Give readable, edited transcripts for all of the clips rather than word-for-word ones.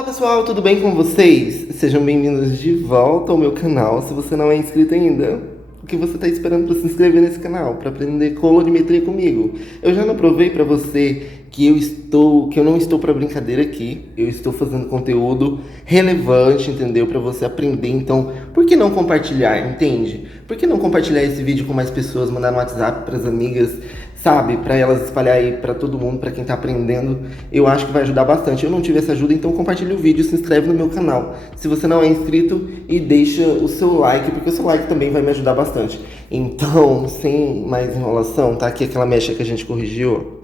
Olá pessoal, tudo bem com vocês? Sejam bem-vindos de volta ao meu canal. Se você não é inscrito ainda, o que você está esperando para se inscrever nesse canal? Para aprender colorimetria comigo? Eu já não provei para você que eu não estou para brincadeira aqui. Eu estou fazendo conteúdo relevante, entendeu? Para você aprender. Então, por que não compartilhar, entende? Por que não compartilhar esse vídeo com mais pessoas, mandar no WhatsApp para as amigas, sabe? Para elas espalhar aí para todo mundo, para quem tá aprendendo. Eu acho que vai ajudar bastante. Eu não tive essa ajuda, então compartilha o vídeo, se inscreve no meu canal. Se você não é inscrito, e deixa o seu like, porque o seu like também vai me ajudar bastante. Então, sem mais enrolação, tá aqui aquela mecha que a gente corrigiu.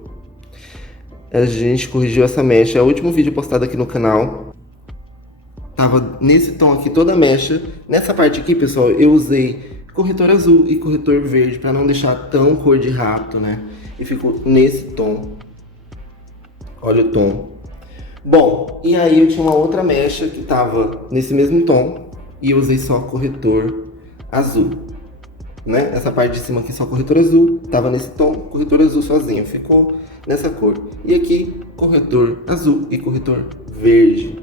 A gente corrigiu essa mecha, é o último vídeo postado aqui no canal. Tava nesse tom aqui, toda a mecha. Nessa parte aqui, pessoal, eu usei corretor azul e corretor verde para não deixar tão cor de rato, né? E ficou nesse tom. Olha o tom. Bom, e aí eu tinha uma outra mecha que tava nesse mesmo tom e eu usei só corretor azul, né? Essa parte de cima aqui só corretor azul, tava nesse tom, corretor azul sozinho, ficou nessa cor. E aqui corretor azul e corretor verde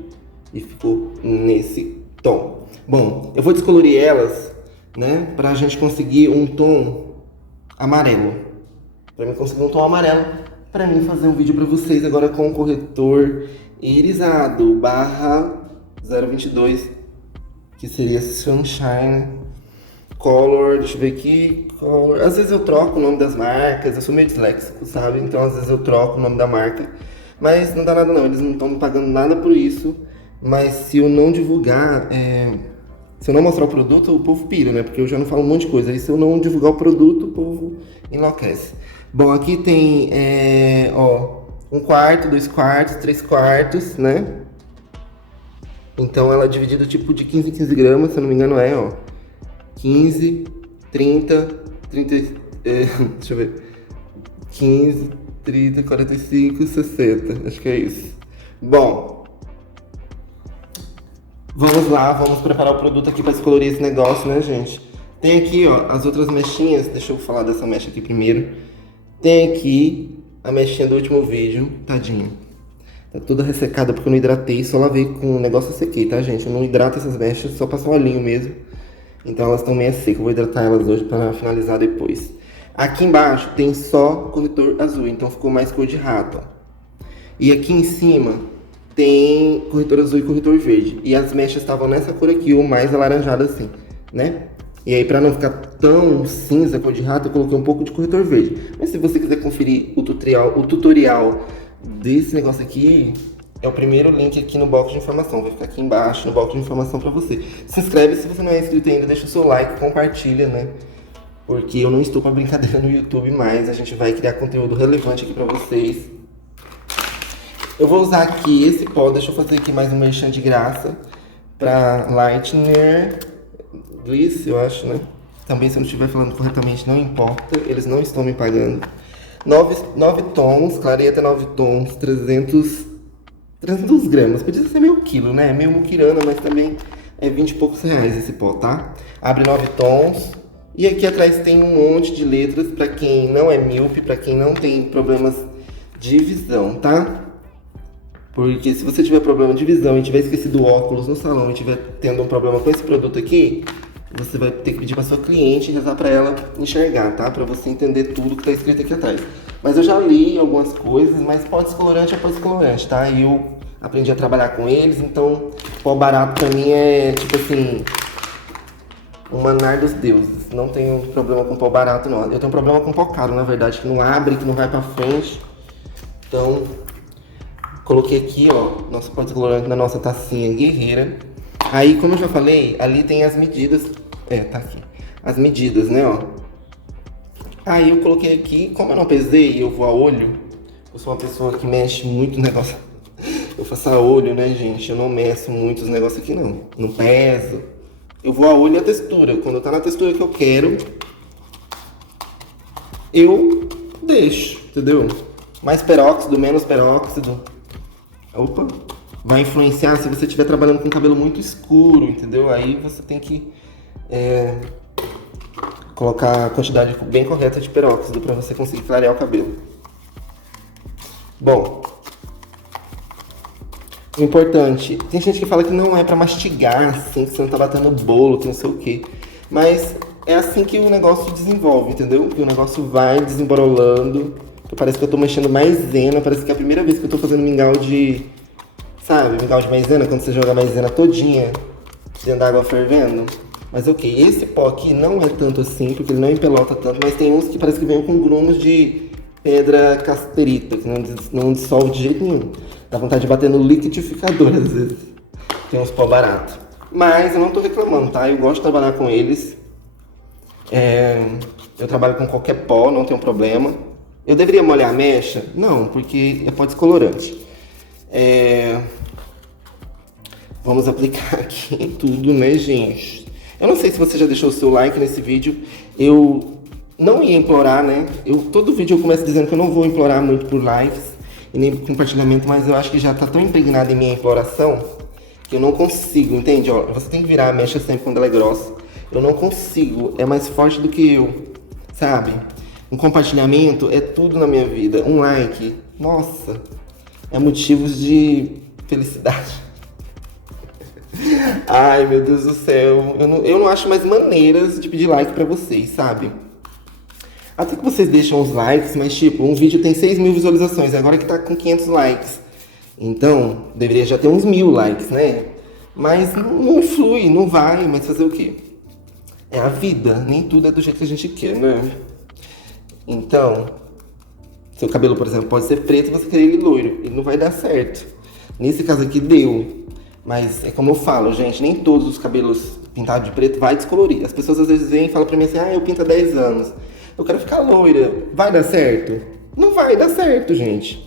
e ficou nesse tom. Bom, eu vou descolorir elas, né, pra gente conseguir um tom amarelo. Pra mim conseguir um tom amarelo, pra mim fazer um vídeo pra vocês agora com o corretor irisado /022, que seria Sunshine Color, deixa eu ver aqui, Color. Às vezes eu troco o nome das marcas, eu sou meio disléxico, sabe? Então às vezes eu troco o nome da marca, mas não dá nada não, eles não estão me pagando nada por isso. Mas se eu não divulgar, se eu não mostrar o produto, o povo pira, né? Porque eu já não falo um monte de coisa. Aí se eu não divulgar o produto, o povo enlouquece. Bom, aqui tem, 1/4, 2/4, 3/4, né? Então ela é dividida tipo de 15 em 15 gramas, se eu não me engano 15, 30, deixa eu ver. 15, 30, 45, 60. Acho que é isso. Bom, vamos lá, vamos preparar o produto aqui para descolorir esse negócio, né, gente? Tem aqui, ó, as outras mechinhas. Deixa eu falar dessa mecha aqui primeiro. Tem aqui a mechinha do último vídeo, tadinha. Tá toda ressecada porque eu não hidratei, só lavei com o negócio e sequei, tá, gente? Eu não hidrato essas mechas, só passo um olhinho mesmo. Então elas estão meio secas, eu vou hidratar elas hoje para finalizar depois. Aqui embaixo tem só corretor azul, então ficou mais cor de rato, ó. E aqui em cima tem corretor azul e corretor verde. E as mechas estavam nessa cor aqui, ou mais alaranjada assim, né? E aí, pra não ficar tão cinza, cor de rato, eu coloquei um pouco de corretor verde. Mas se você quiser conferir o tutorial desse negócio aqui, é o primeiro link aqui no box de informação. Vai ficar aqui embaixo no box de informação pra você. Se inscreve se você não é inscrito ainda, deixa o seu like, compartilha, né? Porque eu não estou com a brincadeira no YouTube mais. A gente vai criar conteúdo relevante aqui pra vocês. Eu vou usar aqui esse pó, deixa eu fazer aqui mais um merchan de graça pra Lightner Bliss, eu acho, né? Também se eu não estiver falando corretamente, não importa, eles não estão me pagando. 9 tons, clarei até 9 tons, 300 gramas, podia ser meio quilo, né? Meio muquirana, mas também é 20 e poucos reais esse pó, tá? Abre 9 tons. E aqui atrás tem um monte de letras pra quem não é míope, pra quem não tem problemas de visão, tá? Porque se você tiver problema de visão e tiver esquecido o óculos no salão e tiver tendo um problema com esse produto aqui, você vai ter que pedir para sua cliente e rezar para ela enxergar, tá? Para você entender tudo que tá escrito aqui atrás. Mas eu já li algumas coisas, mas pó descolorante é pó descolorante, tá? E eu aprendi a trabalhar com eles, então pó barato pra mim é tipo assim, um manar dos deuses. Não tenho problema com pó barato, não. Eu tenho problema com pó caro, na verdade, que não abre, que não vai pra frente. Então, coloquei aqui, ó, nosso pó descolorante na nossa tacinha guerreira. Aí, como eu já falei, ali tem as medidas. Tá aqui. As medidas, né, ó. Aí eu coloquei aqui, como eu não pesei, eu vou a olho. Eu sou uma pessoa que mexe muito no negócio. Eu faço a olho, né, gente? Eu não meço muito os negócios aqui, não. Não peso. Eu vou a olho e a textura. Quando tá na textura que eu quero, eu deixo, entendeu? Mais peróxido, menos peróxido. Opa! Vai influenciar se você estiver trabalhando com cabelo muito escuro, entendeu? Aí você tem que colocar a quantidade bem correta de peróxido para você conseguir clarear o cabelo. Bom, Importante. Tem gente que fala que não é pra mastigar, assim, que você não tá batendo bolo, que não sei o quê. Mas é assim que o negócio desenvolve, entendeu? Que o negócio vai desemborolando. Parece que eu tô mexendo maisena, parece que é a primeira vez que eu tô fazendo mingau de... Sabe, mingau de maisena, quando você joga a maisena todinha dentro da água fervendo. Mas ok, esse pó aqui não é tanto assim, porque ele não empelota tanto, mas tem uns que parece que vem com grumos de pedra casterita, que não dissolve de jeito nenhum. Dá vontade de bater no liquidificador às vezes. Tem uns pó barato. Mas eu não tô reclamando, tá? Eu gosto de trabalhar com eles. Eu trabalho com qualquer pó, não tem problema. Eu deveria molhar a mecha? Não, porque é pó descolorante. Vamos aplicar aqui em tudo, né, gente? Eu não sei se você já deixou o seu like nesse vídeo. Eu não ia implorar, né? Todo vídeo eu começo dizendo que eu não vou implorar muito por likes e nem por compartilhamento, mas eu acho que já tá tão impregnado em minha imploração que eu não consigo, entende? Ó, você tem que virar a mecha sempre quando ela é grossa. Eu não consigo, é mais forte do que eu, sabe? Um compartilhamento é tudo na minha vida. Um like, nossa, é motivos de felicidade. Ai, meu Deus do céu. Eu não acho mais maneiras de pedir like pra vocês, sabe? Até que vocês deixam os likes, mas tipo, um vídeo tem 6 mil visualizações, agora que tá com 500 likes. Então, deveria já ter uns 1000 likes, né? Mas não flui, não vai, mas fazer o quê? É a vida, nem tudo é do jeito que a gente quer, né? Então, seu cabelo, por exemplo, pode ser preto e você querer ele loiro. Ele não vai dar certo. Nesse caso aqui deu. Mas é como eu falo, gente, nem todos os cabelos pintados de preto vai descolorir. As pessoas às vezes vêm e falam pra mim assim, eu pinto há 10 anos. Eu quero ficar loira. Vai dar certo? Não vai dar certo, gente.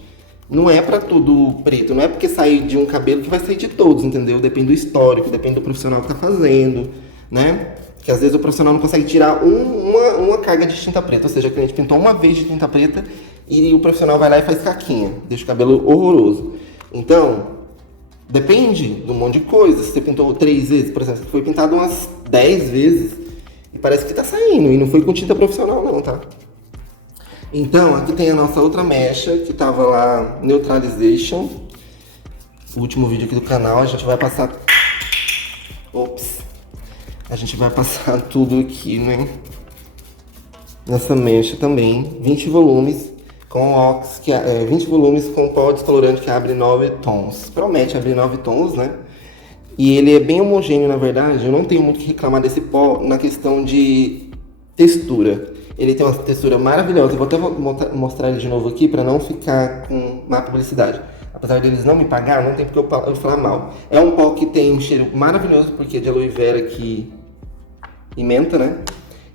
Não é pra tudo preto. Não é porque sair de um cabelo que vai sair de todos, entendeu? Depende do histórico, depende do profissional que tá fazendo, né? Que às vezes o profissional não consegue tirar uma carga de tinta preta. Ou seja, o cliente pintou uma vez de tinta preta e o profissional vai lá e faz caquinha. Deixa o cabelo horroroso. Então, depende de um monte de coisa. Se você pintou 3 vezes, por exemplo, foi pintado umas 10 vezes e parece que tá saindo. E não foi com tinta profissional não, tá? Então, aqui tem a nossa outra mecha que tava lá, Neutralization. O último vídeo aqui do canal, a gente vai passar... Ops! A gente vai passar tudo aqui, né? Nessa mecha também. 20 volumes com ox, 20 volumes com pó descolorante que abre 9 tons. Promete abrir 9 tons, né? E ele é bem homogêneo, na verdade. Eu não tenho muito o que reclamar desse pó na questão de textura. Ele tem uma textura maravilhosa. Eu vou até mostrar ele de novo aqui para não ficar com má publicidade. Apesar deles não me pagar, não tem porque eu falar mal. É um pó que tem um cheiro maravilhoso, porque é de aloe vera e menta, né?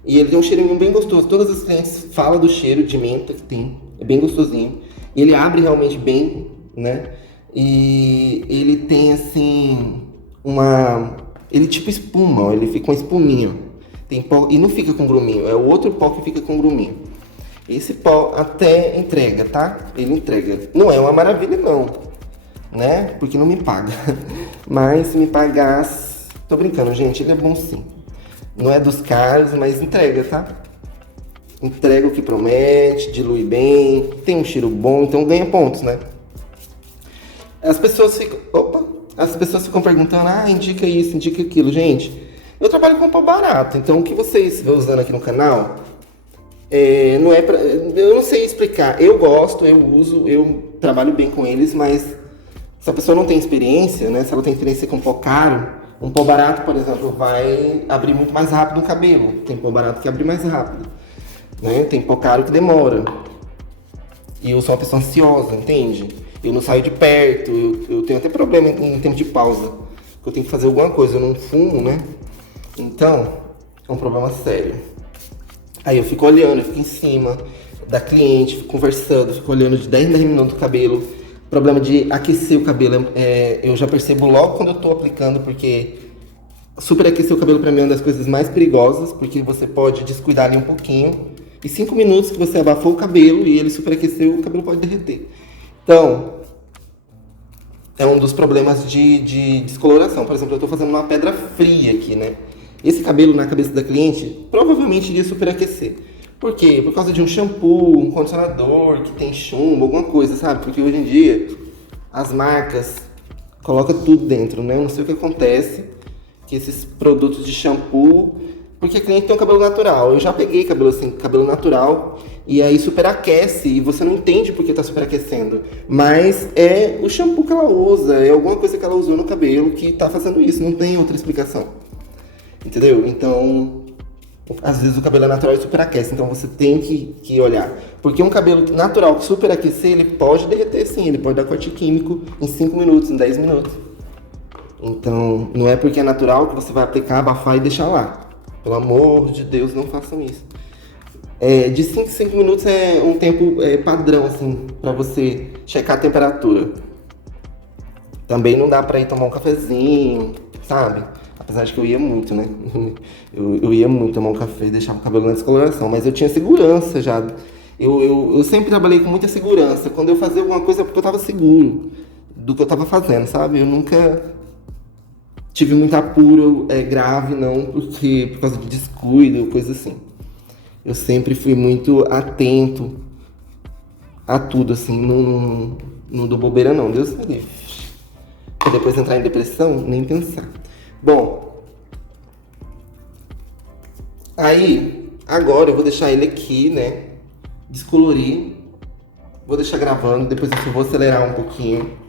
E ele tem um cheirinho bem gostoso. Todas as clientes falam do cheiro de menta que tem. É bem gostosinho. E ele abre realmente bem, né? E ele tem, assim, ele tipo espuma, ó. Ele fica com espuminha. Tem pó, e não fica com gruminho. É o outro pó que fica com gruminho. Esse pó até entrega, tá? Ele entrega. Não é uma maravilha, não. Né? Porque não me paga. Mas se me pagasse... Tô brincando, gente. Ele é bom sim. Não é dos caros, mas entrega, tá? Entrega o que promete, dilui bem, tem um cheiro bom, então ganha pontos, né? As pessoas ficam perguntando, indica isso, indica aquilo. Gente, eu trabalho com pó barato, então o que vocês vão usando aqui no canal, não é pra... Eu não sei explicar, eu gosto, eu uso, eu trabalho bem com eles, mas se a pessoa não tem experiência, né? Se ela tem experiência com pó caro, um pó barato, por exemplo, vai abrir muito mais rápido o cabelo. Tem pó barato que abre mais rápido, né? Tem pó caro que demora. E eu sou uma pessoa ansiosa, entende? Eu não saio de perto, eu tenho até problema em tempo de pausa. Porque eu tenho que fazer alguma coisa, eu não fumo, né? Então, é um problema sério. Aí eu fico olhando, eu fico em cima da cliente, fico conversando, fico olhando de 10 em 10 minutos o cabelo. Problema de aquecer o cabelo, eu já percebo logo quando eu tô aplicando, porque superaquecer o cabelo pra mim é uma das coisas mais perigosas, porque você pode descuidar ali um pouquinho, e 5 minutos que você abafou o cabelo e ele superaqueceu, o cabelo pode derreter. Então, é um dos problemas de descoloração. Por exemplo, eu tô fazendo uma pedra fria aqui, né? Esse cabelo na cabeça da cliente provavelmente iria superaquecer. Por quê? Por causa de um shampoo, um condicionador que tem chumbo, alguma coisa, sabe? Porque hoje em dia as marcas coloca tudo dentro, né? Eu não sei o que acontece, que esses produtos de shampoo, porque a cliente tem um cabelo natural. Eu já peguei cabelo assim, cabelo natural, e aí superaquece, e você não entende porque tá superaquecendo. Mas é o shampoo que ela usa, é alguma coisa que ela usou no cabelo que tá fazendo isso, não tem outra explicação. Entendeu? Então, às vezes o cabelo é natural e superaquece, então você tem que olhar. Porque um cabelo natural que superaquecer, ele pode derreter sim, ele pode dar corte químico em 5 minutos, em 10 minutos. Então, não é porque é natural que você vai aplicar, abafar e deixar lá. Pelo amor de Deus, não façam isso. De 5 em 5 minutos é um tempo padrão, assim, pra você checar a temperatura. Também não dá pra ir tomar um cafezinho, sabe? Apesar de que eu ia muito, né? Eu ia muito tomar um café e deixava o cabelo na descoloração, mas eu tinha segurança já. Eu sempre trabalhei com muita segurança. Quando eu fazia alguma coisa é porque eu tava seguro do que eu tava fazendo, sabe? Eu nunca tive muito apuro grave, não, por causa de descuido, coisa assim. Eu sempre fui muito atento a tudo, assim, não dou bobeira não, Deus me livre. Pra depois entrar em depressão, nem pensar. Bom, aí, agora eu vou deixar ele aqui, né, descolorir. Vou deixar gravando, depois eu vou acelerar um pouquinho.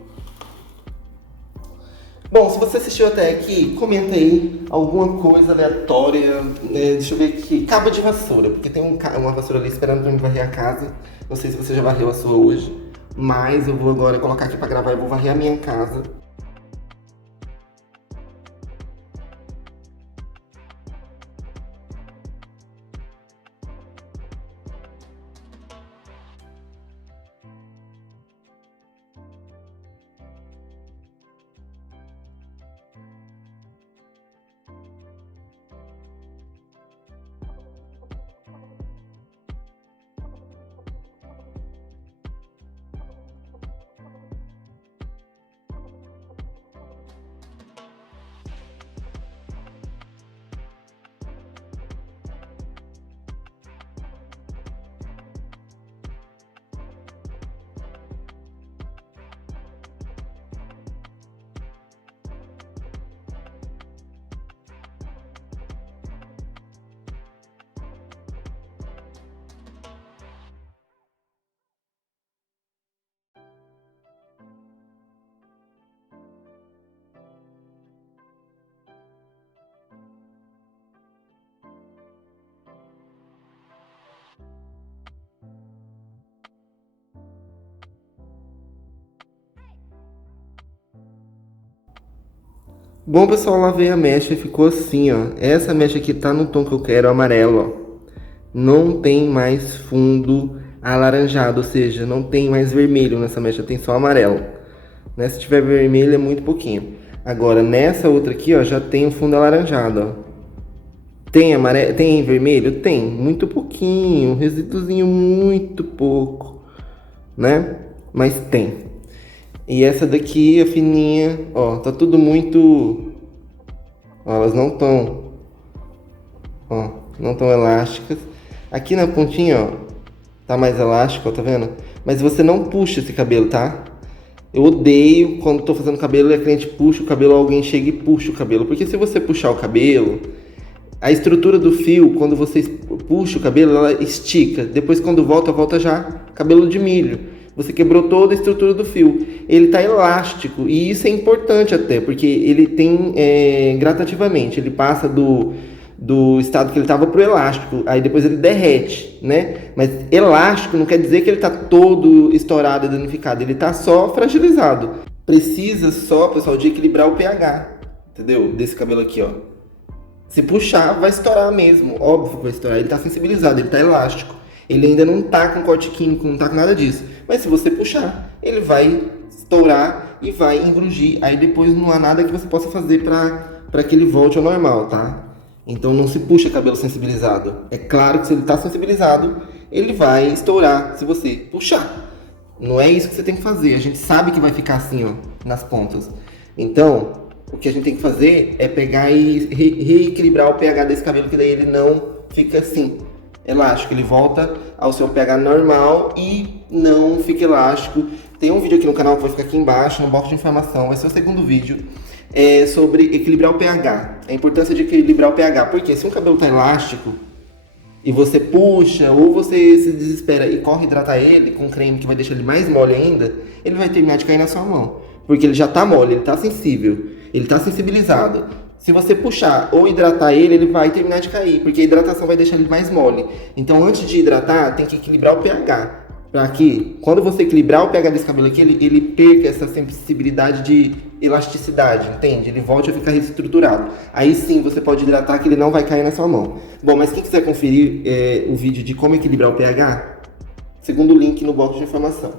Bom, se você assistiu até aqui, comenta aí alguma coisa aleatória. Deixa eu ver aqui. Cabo de vassoura, porque tem uma vassoura ali esperando pra mim varrer a casa. Não sei se você já varreu a sua hoje, mas eu vou agora colocar aqui pra gravar e vou varrer a minha casa. Bom, pessoal, lavei a mecha e ficou assim, ó. Essa mecha aqui tá no tom que eu quero, amarelo, ó. Não tem mais fundo alaranjado, ou seja, não tem mais vermelho nessa mecha, tem só amarelo. Né? Se tiver vermelho é muito pouquinho. Agora, nessa outra aqui, ó, já tem o fundo alaranjado, ó. Tem amarelo, tem vermelho? Tem, muito pouquinho, um resíduozinho muito pouco, né? Mas tem. E essa daqui, a fininha, ó, tá tudo muito... Ó, elas não estão... Ó, não estão elásticas. Aqui na pontinha, ó, tá mais elástico, ó, tá vendo? Mas você não puxa esse cabelo, tá? Eu odeio quando tô fazendo cabelo e a cliente puxa o cabelo, ou alguém chega e puxa o cabelo. Porque se você puxar o cabelo, a estrutura do fio, quando você puxa o cabelo, ela estica. Depois quando volta, volta já cabelo de milho. Você quebrou toda a estrutura do fio. Ele tá elástico, e isso é importante até, porque ele tem gradativamente, ele passa do estado que ele estava pro elástico, aí depois ele derrete, né? Mas elástico não quer dizer que ele tá todo estourado e danificado, ele tá só fragilizado. Precisa só, pessoal, de equilibrar o pH, entendeu? Desse cabelo aqui, ó. Se puxar, vai estourar mesmo, óbvio que vai estourar, ele tá sensibilizado, ele tá elástico. Ele ainda não tá com corte químico, não tá com nada disso. Mas se você puxar, ele vai estourar e vai engrugir. Aí depois não há nada que você possa fazer para que ele volte ao normal, tá? Então não se puxa cabelo sensibilizado. É claro que se ele tá sensibilizado, ele vai estourar se você puxar. Não é isso que você tem que fazer. A gente sabe que vai ficar assim, ó, nas pontas. Então, o que a gente tem que fazer é pegar e reequilibrar o pH desse cabelo, que daí ele não fica assim, elástico, ele volta ao seu pH normal e não fica elástico. Tem um vídeo aqui no canal que vai ficar aqui embaixo, no box de informação, vai ser o segundo vídeo, sobre equilibrar o pH. A importância de equilibrar o pH, porque se um cabelo tá elástico e você puxa, ou você se desespera e corre hidratar ele com creme que vai deixar ele mais mole ainda, ele vai terminar de cair na sua mão. Porque ele já tá mole, ele tá sensível, ele tá sensibilizado. Se você puxar ou hidratar ele, ele vai terminar de cair, porque a hidratação vai deixar ele mais mole. Então, antes de hidratar, tem que equilibrar o pH. Para que, quando você equilibrar o pH desse cabelo aqui, ele perca essa sensibilidade de elasticidade, entende? Ele volte a ficar reestruturado. Aí sim, você pode hidratar que ele não vai cair na sua mão. Bom, mas quem quiser conferir o vídeo de como equilibrar o pH, segundo o link no box de informação.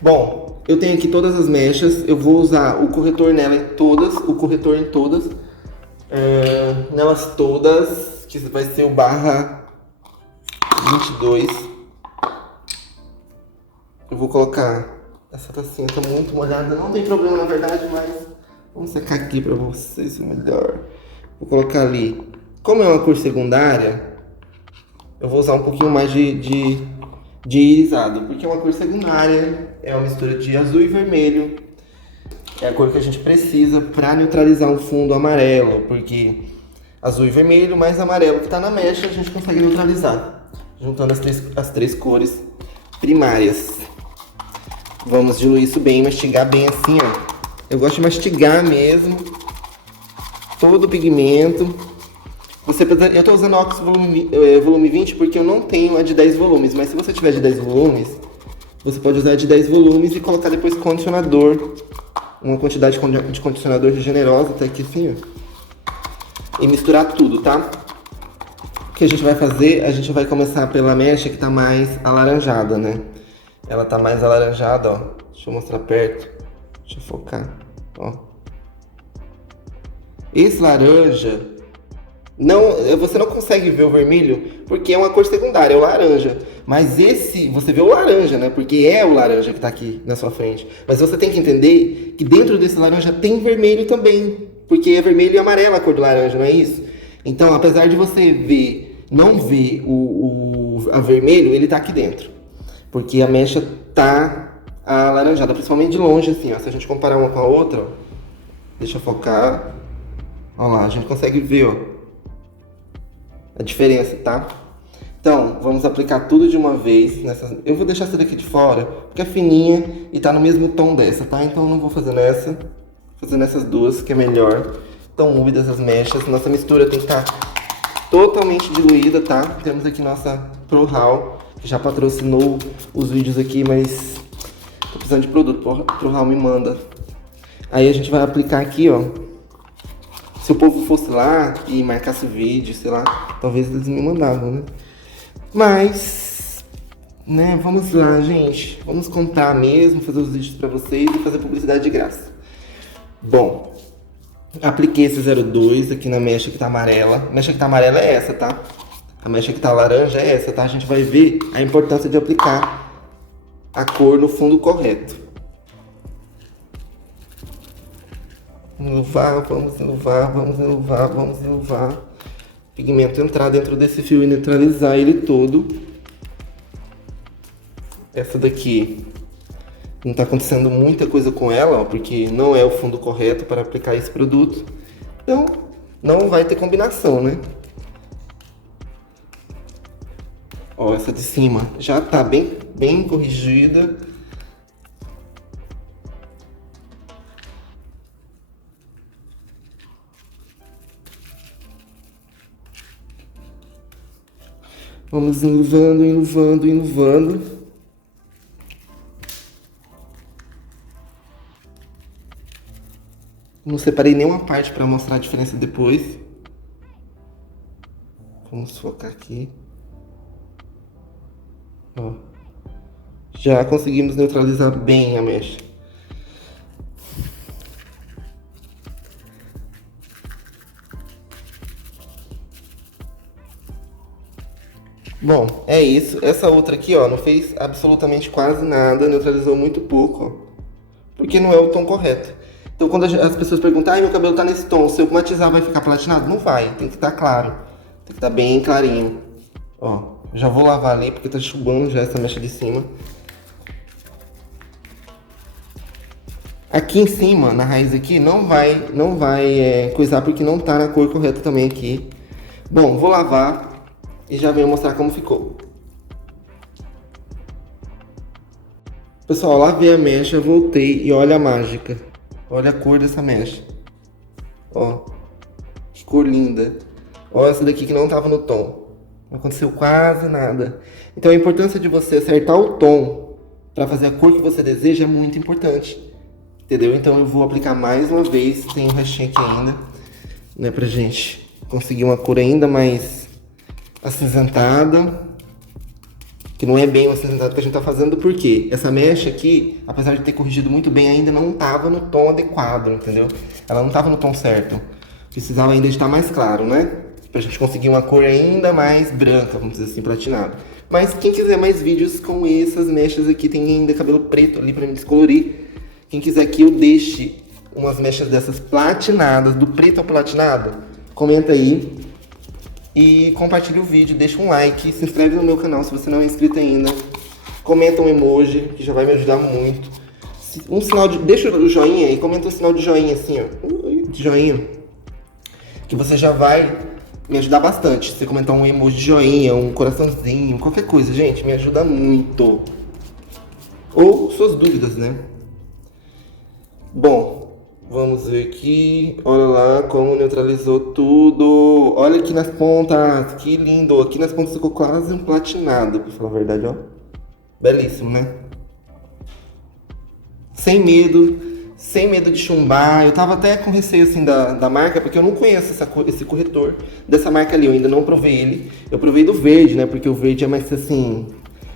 Bom, eu tenho aqui todas as mechas, eu vou usar o corretor nela em todas, o corretor em todas, nelas todas, que vai ser o barra 22. Eu vou colocar, essa tacinha tá muito molhada, não tem problema na verdade, mas vamos secar aqui pra vocês ver melhor. Vou colocar ali, como é uma cor secundária, eu vou usar um pouquinho mais de irisado, porque é uma cor secundária, é uma mistura de azul e vermelho, é a cor que a gente precisa para neutralizar um fundo amarelo, porque azul e vermelho mais amarelo que está na mecha a gente consegue neutralizar, juntando as três cores primárias. Vamos diluir isso bem, mastigar bem assim, ó. Eu gosto de mastigar mesmo todo o pigmento. Eu estou usando óxido volume 20 porque eu não tenho a de 10 volumes, mas se você tiver de 10 volumes, você pode usar a de 10 volumes e colocar depois condicionador, uma quantidade de condicionador generosa, até aqui assim, ó. E misturar tudo, tá? O que a gente vai fazer, a gente vai começar pela mecha que está mais alaranjada, né? Ela tá mais alaranjada, ó. Deixa eu mostrar perto. Deixa eu focar, ó. Esse laranja, você não consegue ver o vermelho porque é uma cor secundária, é o laranja. Mas esse, você vê o laranja, né? Porque é o laranja que tá aqui na sua frente. Mas você tem que entender que dentro desse laranja tem vermelho também. Porque é vermelho e amarelo a cor do laranja, não é isso? Então, apesar de você não ver a vermelho, ele tá aqui dentro. Porque a mecha tá alaranjada, principalmente de longe, assim, ó. Se a gente comparar uma com a outra, ó. Deixa eu focar. Olha lá, a gente consegue ver, ó, a diferença, tá? Então, vamos aplicar tudo de uma vez. Eu vou deixar essa daqui de fora, porque é fininha e tá no mesmo tom dessa, tá? Então eu não vou fazer nessa. Vou fazer nessas duas, que é melhor. Estão úmidas as mechas. Nossa mistura tem que estar totalmente diluída, tá? Temos aqui nossa ProHal, que já patrocinou os vídeos aqui, mas tô precisando de produto, ProHal me manda. Aí a gente vai aplicar aqui, ó. Se o povo fosse lá e marcasse o vídeo, sei lá, talvez eles me mandavam, né? Mas, né, vamos lá, gente. Vamos contar mesmo, fazer os vídeos pra vocês e fazer publicidade de graça. Bom, apliquei esse 02 aqui na mecha que tá amarela. A mecha que tá amarela é essa, tá? A mecha que tá laranja é essa, tá? A gente vai ver a importância de aplicar a cor no fundo correto. Vamos iluvar. Pigmento entrar dentro desse fio e neutralizar ele todo. Essa daqui não tá acontecendo muita coisa com ela, ó, porque não é o fundo correto para aplicar esse produto. Então, não vai ter combinação, né? Ó, essa de cima já tá bem corrigida. Vamos enluvando. Não separei nenhuma parte para mostrar a diferença depois. Vamos focar aqui. Ó. Já conseguimos neutralizar bem a mecha. Bom, é isso. Essa outra aqui, ó, não fez absolutamente quase nada, neutralizou muito pouco, ó, porque não é o tom correto. Então, quando as pessoas perguntam, ai, meu cabelo tá nesse tom, se eu matizar vai ficar platinado? Não vai, tem que estar claro. Tem que estar bem clarinho. Ó, já vou lavar ali, porque tá chubando já essa mecha de cima. Aqui em cima, na raiz aqui, não vai coisar porque não tá na cor correta também aqui. Bom, vou lavar e já venho mostrar como ficou. Pessoal, lavei a mecha, voltei e olha a mágica. Olha a cor dessa mecha. Ó, que cor linda. Olha essa daqui que não tava no tom. Não aconteceu quase nada. Então a importância de você acertar o tom para fazer a cor que você deseja é muito importante. Entendeu? Então eu vou aplicar mais uma vez. Tem um restinho aqui ainda, né? Pra gente conseguir uma cor ainda mais acinzentada. Que não é bem o acinzentado que a gente tá fazendo, porque essa mecha aqui, apesar de ter corrigido muito bem, ainda não tava no tom adequado, entendeu? Ela não tava no tom certo. Precisava ainda estar mais claro, né? Pra gente conseguir uma cor ainda mais branca, vamos dizer assim, platinada. Mas quem quiser mais vídeos com essas mechas aqui, tem ainda cabelo preto ali pra me descolorir. Quem quiser que eu deixe umas mechas dessas platinadas, do preto ao platinado, comenta aí. E compartilha o vídeo, deixa um like, se inscreve no meu canal se você não é inscrito ainda. Comenta um emoji, que já vai me ajudar muito. Um sinal de... Deixa o joinha e comenta um sinal de joinha assim, ó. De joinha. Que você já vai me ajudar bastante. Se você comentar um emoji de joinha, um coraçãozinho, qualquer coisa, gente, me ajuda muito. Ou suas dúvidas, né? Bom, vamos ver aqui. Olha lá como neutralizou tudo. Olha aqui nas pontas, que lindo. Aqui nas pontas ficou quase um platinado, pra falar a verdade, ó. Belíssimo, né? Sem medo de chumbar. Eu tava até com receio assim da marca, porque eu não conheço esse corretor dessa marca ali. Eu ainda não provei ele. Eu provei do verde, né? Porque o verde é mais assim.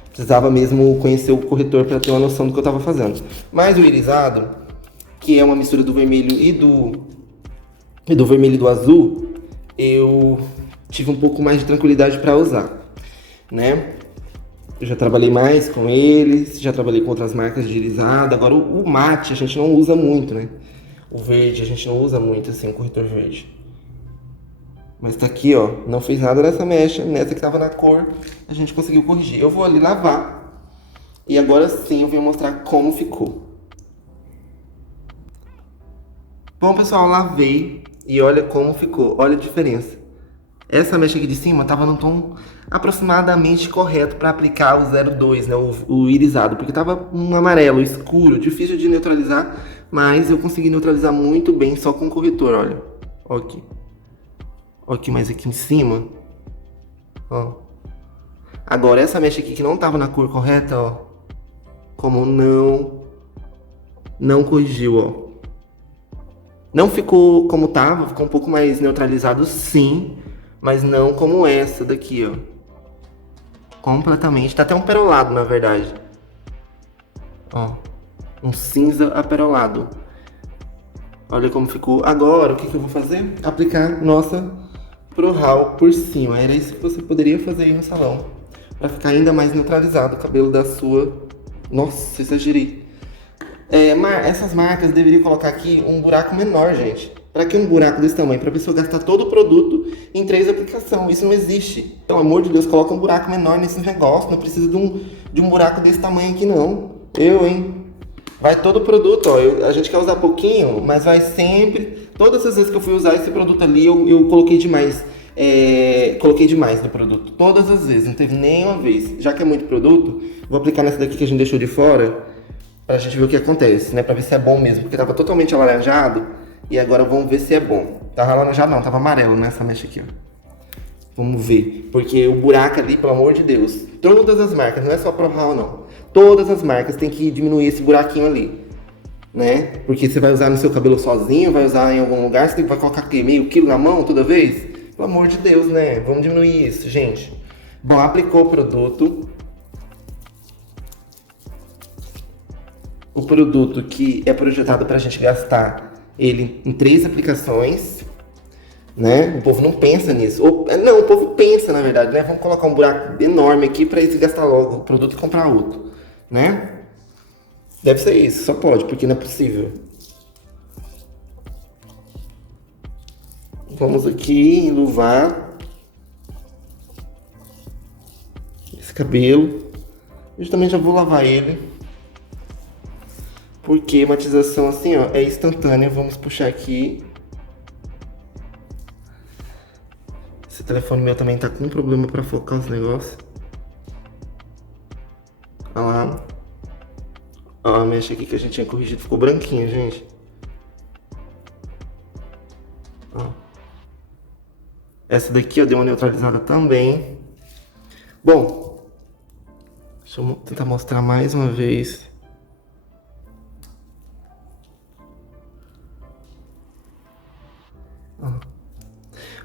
Precisava mesmo conhecer o corretor para ter uma noção do que eu tava fazendo. Mas o irisado, que é uma mistura do vermelho e do vermelho e do azul, eu tive um pouco mais de tranquilidade para usar, né? Eu já trabalhei mais com eles, já trabalhei com outras marcas de irisado. Agora o mate a gente não usa muito, né? O verde a gente não usa muito, assim, o corretor verde. Mas tá aqui, ó, não fez nada nessa mecha, nessa que tava na cor, a gente conseguiu corrigir. Eu vou ali lavar e agora sim eu vou mostrar como ficou. Bom, pessoal, lavei e olha como ficou, olha a diferença. Essa mecha aqui de cima tava no tom aproximadamente correto para aplicar o 02, né, o irisado, porque tava um amarelo escuro, difícil de neutralizar, mas eu consegui neutralizar muito bem só com o corretor, olha. Ó aqui. Ó aqui mais aqui em cima. Ó. Agora essa mecha aqui que não tava na cor correta, ó. Como não corrigiu, ó. Não ficou como tava, ficou um pouco mais neutralizado sim, mas não como essa daqui, ó. Completamente, tá até um perolado na verdade. Ó, um cinza aperolado. Olha como ficou. Agora, o que eu vou fazer? Aplicar nossa Pro-Hal por cima. Era isso que você poderia fazer aí no salão, pra ficar ainda mais neutralizado o cabelo da sua... Nossa, exagerei. Essas marcas deveriam colocar aqui um buraco menor, gente. Pra que um buraco desse tamanho? Pra pessoa gastar todo o produto em 3 aplicações. Isso não existe. Pelo amor de Deus, coloca um buraco menor nesse negócio. Não precisa de um buraco desse tamanho aqui, não. Hein? Vai todo o produto, ó. A gente quer usar pouquinho, mas vai sempre... Todas as vezes que eu fui usar esse produto ali, eu coloquei demais. Coloquei demais no produto. Todas as vezes, não teve nenhuma vez. Já que é muito produto, vou aplicar nessa daqui que a gente deixou de fora, pra gente ver o que acontece, né? Pra ver se é bom mesmo, porque tava totalmente alaranjado. E agora vamos ver se é bom. Tava alaranjado não, tava amarelo nessa mecha aqui, ó. Vamos ver, porque o buraco ali, pelo amor de Deus. Todas as marcas, não é só Pro-Hal não. Todas as marcas tem que diminuir esse buraquinho ali, né? Porque você vai usar no seu cabelo sozinho, vai usar em algum lugar, você vai colocar aqui meio quilo na mão toda vez? Pelo amor de Deus, né? Vamos diminuir isso, gente. Bom, aplicou o produto. O produto que é projetado pra gente gastar ele em 3 aplicações, né? O povo não pensa nisso. Não, o povo pensa, na verdade, né? Vamos colocar um buraco enorme aqui pra eles gastar logo o produto e comprar outro, né? Deve ser isso, só pode, porque não é possível. Vamos aqui enluvar esse cabelo. Eu também já vou lavar ele. Porque matização assim, ó, é instantânea. Vamos puxar aqui. Esse telefone meu também tá com um problema pra focar os negócios. Olha lá. Ó, a mecha aqui que a gente tinha corrigido ficou branquinha, gente. Ó. Essa daqui, ó, deu uma neutralizada também. Bom, deixa eu tentar mostrar mais uma vez. Ó.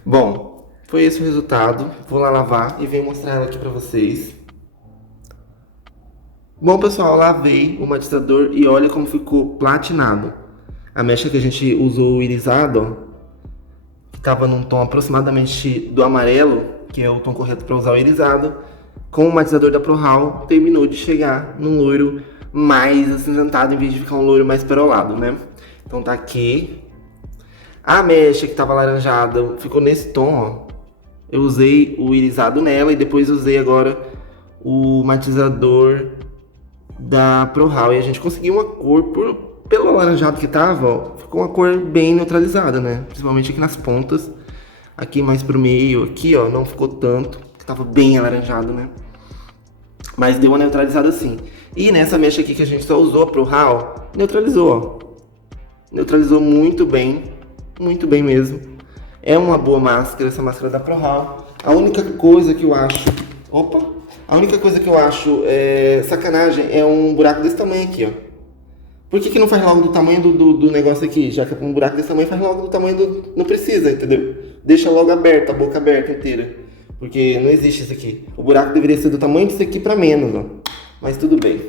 Bom, foi esse o resultado. Vou lá lavar e venho mostrar ela aqui pra vocês. Bom, pessoal, eu lavei o matizador e olha como ficou platinado. A mecha que a gente usou o irisado, ó, que estava num tom aproximadamente do amarelo, que é o tom correto para usar o irisado, com o matizador da ProHaul, terminou de chegar num loiro mais acinzentado, em vez de ficar um loiro mais perolado, né? Então tá aqui. A mecha que estava alaranjada ficou nesse tom, ó. Eu usei o irisado nela e depois usei agora o matizador da ProHaul e a gente conseguiu uma cor pelo alaranjado que tava, ó, ficou uma cor bem neutralizada, né? Principalmente aqui nas pontas, aqui mais pro meio, aqui, ó, não ficou tanto, que tava bem alaranjado, né? Mas deu uma neutralizada sim. E nessa mecha aqui que a gente só usou a ProHaul, neutralizou, ó. Neutralizou muito bem mesmo. É uma boa máscara, essa máscara da ProHaul. A única coisa que eu acho... A única coisa que eu acho sacanagem é um buraco desse tamanho aqui, ó. Por que não faz logo do tamanho do negócio aqui? Já que é um buraco desse tamanho, faz logo do tamanho do... Não precisa, entendeu? Deixa logo aberta, a boca aberta inteira. Porque não existe isso aqui. O buraco deveria ser do tamanho disso aqui pra menos, ó. Mas tudo bem.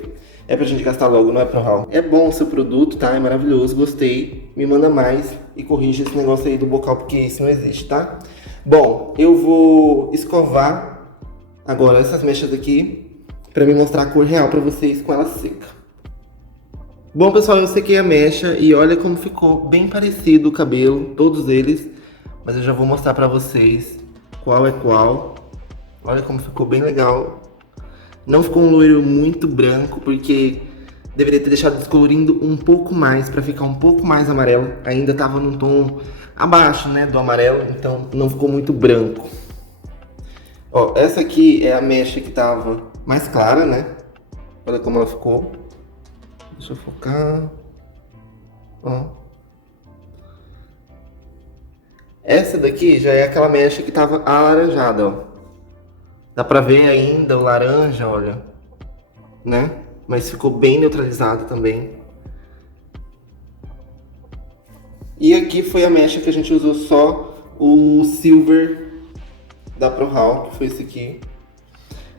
É pra gente gastar logo, não é ProHaul. É bom o seu produto, tá? É maravilhoso, gostei. Me manda mais e corrija esse negócio aí do bocal, porque isso não existe, tá? Bom, eu vou escovar agora essas mechas aqui para me mostrar a cor real para vocês com ela seca. Bom, pessoal, eu sequei a mecha e olha como ficou bem parecido o cabelo, todos eles. Mas eu já vou mostrar para vocês qual é qual. Olha como ficou bem legal. Não ficou um loiro muito branco, porque deveria ter deixado descolorindo um pouco mais para ficar um pouco mais amarelo. Ainda estava num tom abaixo, né, do amarelo, então não ficou muito branco. Ó, essa aqui é a mecha que tava mais clara, né? Olha como ela ficou. Deixa eu focar. Ó. Essa daqui já é aquela mecha que tava alaranjada, ó. Dá pra ver ainda o laranja, olha. Né? Mas ficou bem neutralizado também. E aqui foi a mecha que a gente usou só o silver da ProHaul, que foi esse aqui.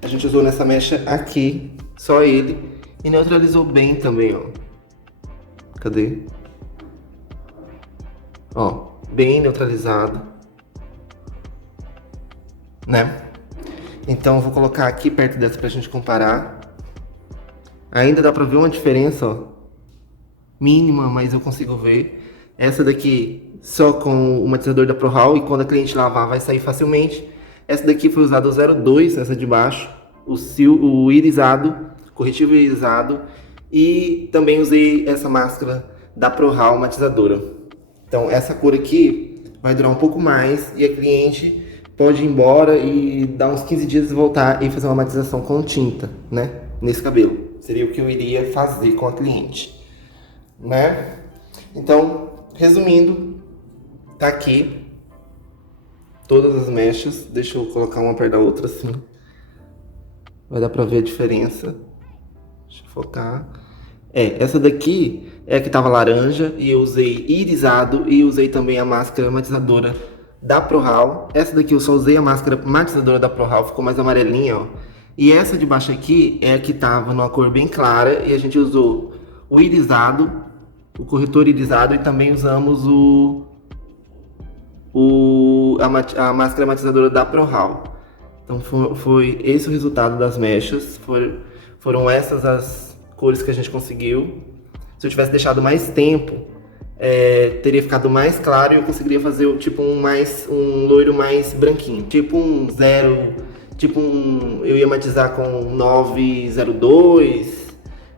A gente usou nessa mecha aqui, só ele, e neutralizou bem também, ó. Cadê? Ó, bem neutralizado, né? Então eu vou colocar aqui perto dessa pra gente comparar. Ainda dá pra ver uma diferença, ó, mínima, mas eu consigo ver. Essa daqui só com o matizador da ProHaul, e quando a cliente lavar vai sair facilmente. Essa daqui foi usada o 02, essa de baixo, o irisado, corretivo irisado, e também usei essa máscara da ProHaul matizadora. Então essa cor aqui vai durar um pouco mais e a cliente pode ir embora e dar uns 15 dias e voltar e fazer uma matização com tinta, né, nesse cabelo. Seria o que eu iria fazer com a cliente, né? Então, resumindo, tá aqui todas as mechas. Deixa eu colocar uma perto da outra assim. Vai dar pra ver a diferença. Deixa eu focar. Essa daqui é a que tava laranja e eu usei irisado e usei também a máscara matizadora da ProHaul. Essa daqui eu só usei a máscara matizadora da ProHaul, ficou mais amarelinha, ó. E essa de baixo aqui é a que tava numa cor bem clara e a gente usou o irisado, o corretor irisado, e também usamos a máscara matizadora da ProHaul. Então foi esse o resultado das mechas. Foram essas as cores que a gente conseguiu. Se eu tivesse deixado mais tempo, teria ficado mais claro e eu conseguiria fazer tipo um loiro mais branquinho. Tipo um zero, eu ia matizar com 902,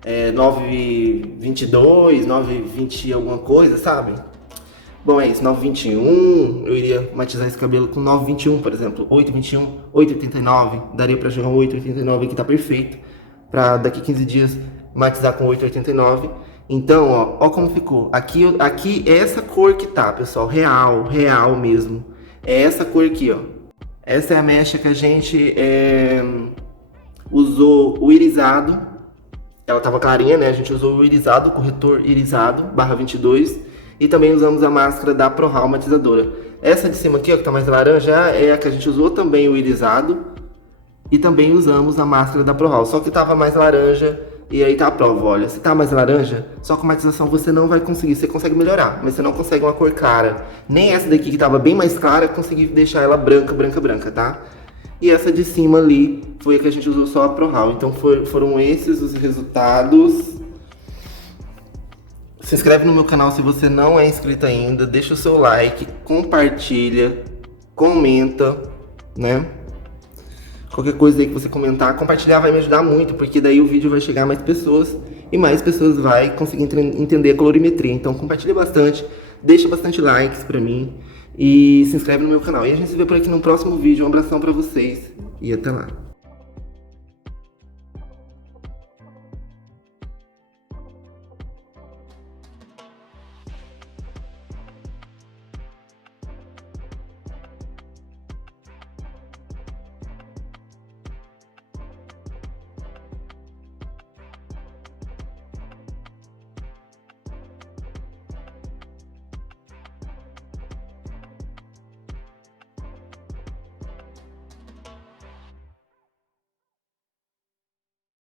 9,22, 9,20 alguma coisa, sabe? Bom, é isso, 9,21, eu iria matizar esse cabelo com 9,21, por exemplo, 8,21, 8,89, daria pra jogar um 8,89 que tá perfeito, pra daqui 15 dias matizar com 8,89. Então, ó como ficou. Aqui é essa cor que tá, pessoal, real mesmo. É essa cor aqui, ó. Essa é a mecha que a gente usou o irisado. Ela tava clarinha, né? A gente usou o irisado, o corretor irisado, /22. E também usamos a máscara da ProRal matizadora. Essa de cima aqui, ó, que tá mais laranja, é a que a gente usou também o irisado. E também usamos a máscara da ProRal. Só que tava mais laranja. E aí tá a prova, olha. Se tá mais laranja, só com matização você não vai conseguir. Você consegue melhorar, mas você não consegue uma cor clara. Nem essa daqui que tava bem mais clara, consegui deixar ela branca, tá? E essa de cima ali foi a que a gente usou só a ProRal. Então foram esses os resultados. Se inscreve no meu canal se você não é inscrito ainda. Deixa o seu like, compartilha, comenta, né? Qualquer coisa aí que você comentar, compartilhar vai me ajudar muito, porque daí o vídeo vai chegar a mais pessoas e mais pessoas vai conseguir entender a colorimetria. Então compartilha bastante, deixa bastante likes pra mim e se inscreve no meu canal. E a gente se vê por aqui no próximo vídeo. Um abração pra vocês e até lá.